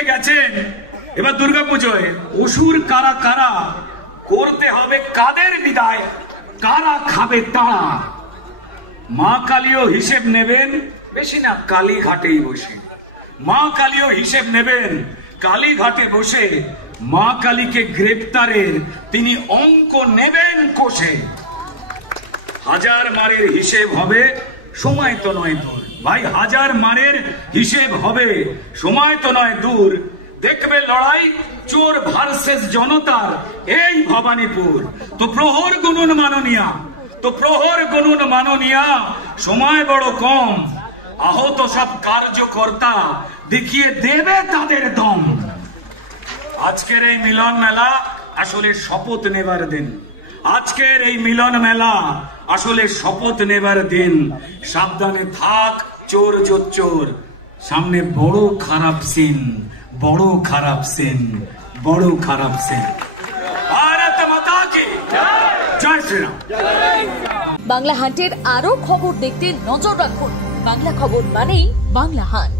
দেখে গেছেন। এবার দুর্গাপুজোয় অসুর কারা কারা, করতে হবে কাদের বিদায়, কারা খাবে তারা। মা কালীও হিসেব নেবেন, বেশি না কালীঘাটেই বসে। মা কালীও হিসেব নেবেন কালীঘাটে বসে। মা কালীকে গ্রেপ্তারের তিনি অঙ্ক নেবেন কোষে। হাজার মারের হিসেব হবে, সময় তো নয় দূর ভাই, হাজার মারের হিসেব হবে, সময় তো নয় দূর। দেখবে লড়াই চোর ভার্সেস জনতার এই ভবানীপুর। তো প্রহর গুনুন মাননীয়া, তো প্রহর গুনুন মাননীয়া, সময় বড় কম। আহত সব কার্যকর্তা দেখিয়ে দেবে তাদের দম। আজকের এই মিলন মেলা আসলে শপথ নেবার দিন। আজকের এই মিলন মেলা আসলে শপথ নেবার দিন। সাবধানে থাক চোর চোর, সামনে বড় খারাপ সিন, বড় খারাপ সিন, বড় খারাপ সিন। ভারত মাতা কি জয় শ্রীরাম। বাংলা হান্টের আরো খবর দেখতে নজর রাখুন। বাংলা খবর মানেই বাংলা হান্ট।